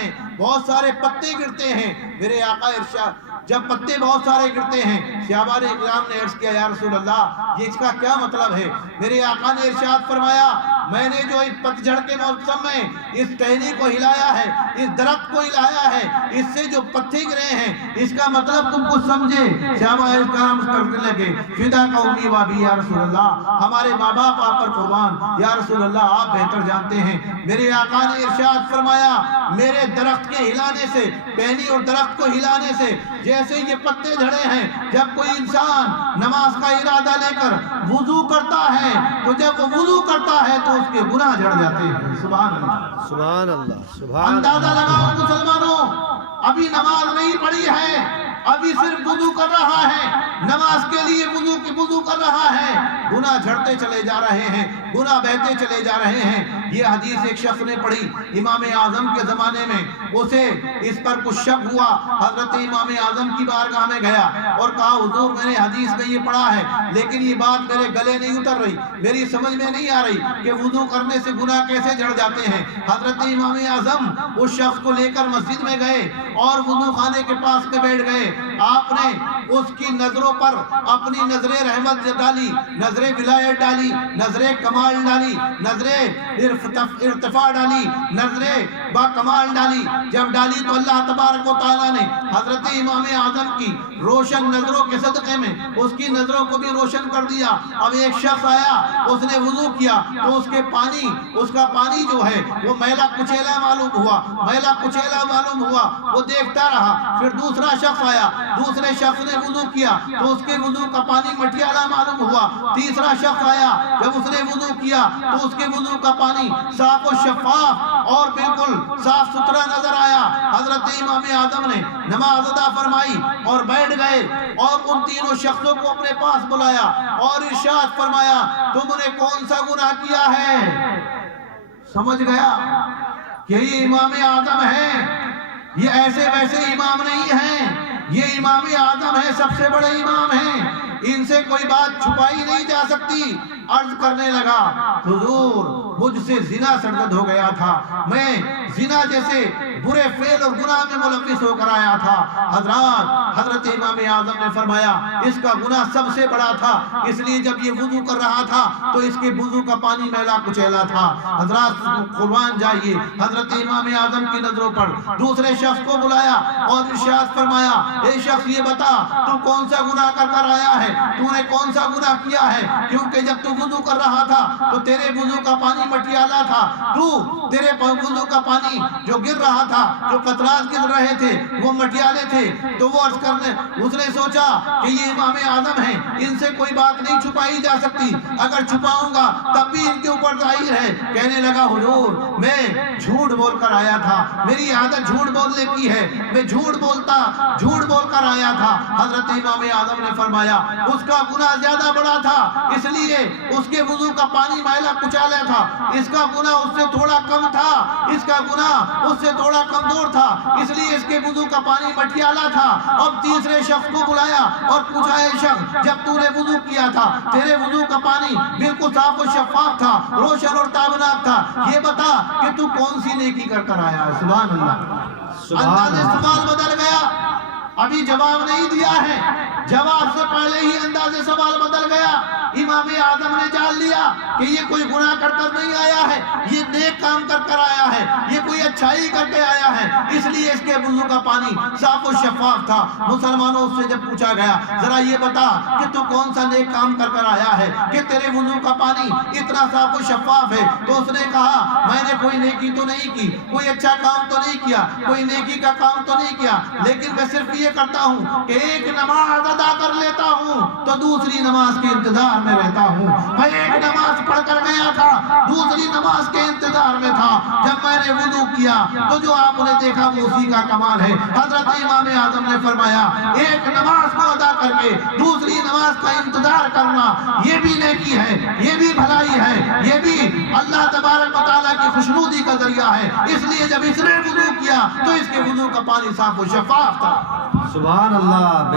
ہیں، بہت سارے پتے گرتے ہیں۔ میرے آقا ارشاد جب پتے بہت سارے گرتے ہیں، صحابہ کرام نے عرض کیا یا رسول اللہ یہ اس کا کیا مطلب ہے؟ میرے آقا نے ارشاد فرمایا میں نے جو اس پتجھڑ کے موسم میں اس ٹہنی کو ہلایا ہے، اس درخت کو ہلایا ہے، اس سے جو پتے گرے ہیں، اس کا مطلب تم کچھ سمجھے؟ صحابہ کرام کرنے لگے فدا کا امی و ابی یا رسول اللہ، ہمارے ماں باپ آپ پر قربان، یا رسول اللہ آپ بہتر جانتے ہیں۔ میرے آقا نے ارشاد فرمایا میرے درخت کے ہلانے سے، ٹہنی اور درخت کو ہلانے سے جیسے یہ پتے جھڑے ہیں، جب کوئی انسان نماز کا ارادہ لے کر وضو کرتا ہے تو جب وہ وضو کرتا ہے تو اس کے گناہ جھڑ جاتے ہیں۔ سبحان اللہ، سبحان اللہ، سبحان اللہ۔ اندازہ لگاؤ مسلمانوں، ابھی نماز نہیں پڑھی ہے، ابھی صرف وضو کر رہا ہے، نماز کے لیے وضو کر رہا ہے، گناہ جھڑتے چلے جا رہے ہیں، گناہ بہتے چلے جا رہے ہیں۔ یہ حدیث ایک شخص نے پڑھی امام اعظم کے زمانے میں، اسے اس پر کچھ شک ہوا، حضرت امام اعظم کی بارگاہ میں گیا اور کہا حضور میں نے حدیث میں یہ پڑھا ہے لیکن یہ بات میرے گلے نہیں اتر رہی، میری سمجھ میں نہیں آ رہی کہ وضو کرنے سے گناہ کیسے جھڑ جاتے ہیں۔ حضرت امام اعظم اس شخص کو لے کر مسجد میں گئے اور وضو خانے کے پاس میں بیٹھ گئے۔ آپ نے اس کی نظروں پر اپنی نظر رحمت ڈالی، نظر ولایت ڈالی، نظر کمال ڈالی، نظر ارتفاع ڈالی، نظر با کمال ڈالی۔ جب ڈالی تو اللہ تبارک و تعالیٰ نے حضرت امام اعظم کی روشن نظروں کے صدقے میں اس کی نظروں کو بھی روشن کر دیا۔ اب ایک شخص آیا، اس نے وضو کیا تو اس کا پانی جو ہے وہ میلا کچیلا معلوم ہوا، میلا کچیلا معلوم ہوا، وہ دیکھتا رہا۔ پھر دوسرا شخص آیا، دوسرے شخص نے وضو کیا تو اس کے وضو کا پانی مٹیالہ معلوم ہوا۔ تیسرا شخص آیا، جب اس نے وضو کیا تو اس کے وضو کا پانی صاف و شفاف اور بالکل صاف ستھرا نظر آیا۔ حضرت امام اعظم نے نماز ادا فرمائی اور بیٹھ گئے اور ان تینوں شخصوں کو اپنے پاس بلایا اور ارشاد فرمایا تم نے کون سا گناہ کیا ہے؟ سمجھ گیا کہ یہ امام اعظم ہے، یہ ایسے ویسے امام نہیں ہیں، یہ امام اعظم ہے، سب سے بڑے امام ہیں، ان سے کوئی بات چھپائی نہیں جا سکتی۔ عرض کرنے لگا حضور مجھ سے زنا سرزد ہو گیا تھا، میں زنا جیسے برے فعل اور گناہ میں ملوث ہو کر آیا تھا۔ حضرت امام اعظم نے فرمایا اس کا گناہ سب سے بڑا تھا، اس لیے جب یہ وضو کر رہا تھا تو اس کے وضو کا پانی میلا کچیلا تھا۔ حضرات قربان جائیے، حضرت امام اعظم کی نظروں پر دوسرے شخص کو بلایا اور ارشاد فرمایا اے شخص یہ بتا تو کون سا گناہ کر آیا ہے، تو نے کون سا گناہ کیا ہے؟ کیونکہ جب تو وضو کر رہا تھا تو تیرے وضو کا پانی مٹیالہ تھا، تیرے وضو کا پانی جو گر رہا تھا، جو قطرات گر رہے تھے وہ مٹیالے تھے۔ تو وہ عرض کرنے اس نے سوچا کہ یہ امام اعظم ہیں، ان سے کوئی بات نہیں چھپائی جا سکتی، اگر چھپاؤں گا تب بھی ان کے اوپر ظاہر ہے۔ کہنے لگا حضور میں جھوٹ بول کر آیا تھا، میری عادت جھوٹ بولنے کی ہے، میں جھوٹ بول کر آیا تھا۔ حضرت امام اعظم نے فرمایا اس کا گناہ زیادہ بڑا تھا، اس لیے اس کے وضو کا پانی میلا کچالا تھا، اس کا گناہ اس سے تھوڑا کم تھا، اس کا گناہ اس سے تھوڑا کمزور تھا، اس لیے اس کے وضو کا پانی مٹیالہ تھا۔ اب تیسرے شخص کو بلایا اور پوچھا اے شخص جب تو نے وضو کیا تھا تیرے وضو کا پانی بالکل صاف و شفاف تھا، روشن اور تابناک تھا، یہ بتا کہ تو کون سی نیکی کر کر آیا ہے؟ سبحان اللہ۔ انداز سوال بدل گیا، ابھی جواب نہیں دیا ہے، جواب سے پہلے ہی انداز سوال بدل گیا۔ امام اعظم نے جان لیا کہ یہ کوئی گناہ کر کر نہیں آیا ہے، یہ نیک کام کر کر آیا ہے، یہ کوئی اچھائی کر کے آیا ہے، اس لیے اس کے وضو کا پانی صاف و شفاف تھا۔ مسلمانوں سے جب پوچھا گیا ذرا یہ بتا کہ تو کون سا نیک کام کر کر آیا ہے کہ تیرے وضو کا پانی اتنا صاف و شفاف ہے، تو اس نے کہا میں نے کوئی نیکی تو نہیں کی، کوئی اچھا کام تو نہیں کیا، کوئی نیکی کا کام تو نہیں کیا، لیکن میں صرف یہ کرتا ہوں کہ ایک نماز ادا کر لیتا ہوں تو دوسری نماز کے انتظار میں رہتا ہوں۔ میں ایک نماز پڑھ کر گیا تھا، دوسری نماز کے انتظار میں تھا، جب میں نے وضو کیا تو جو آپ نے دیکھا وہ اسی کا کمال ہے۔ حضرت امام اعظم نے فرمایا ایک نماز کو ادا کر کے دوسری نماز کا انتظار کرنا یہ بھی نیکی ہے، یہ بھی بھلائی ہے، یہ بھی اللہ تبارک و تعالیٰ کی خوشنودی کا ذریعہ ہے۔ اس لیے جب اس نے وضو کیا تو اس کے وضو کا پانی صاف و شفاف تھا۔ سبحان اللہ۔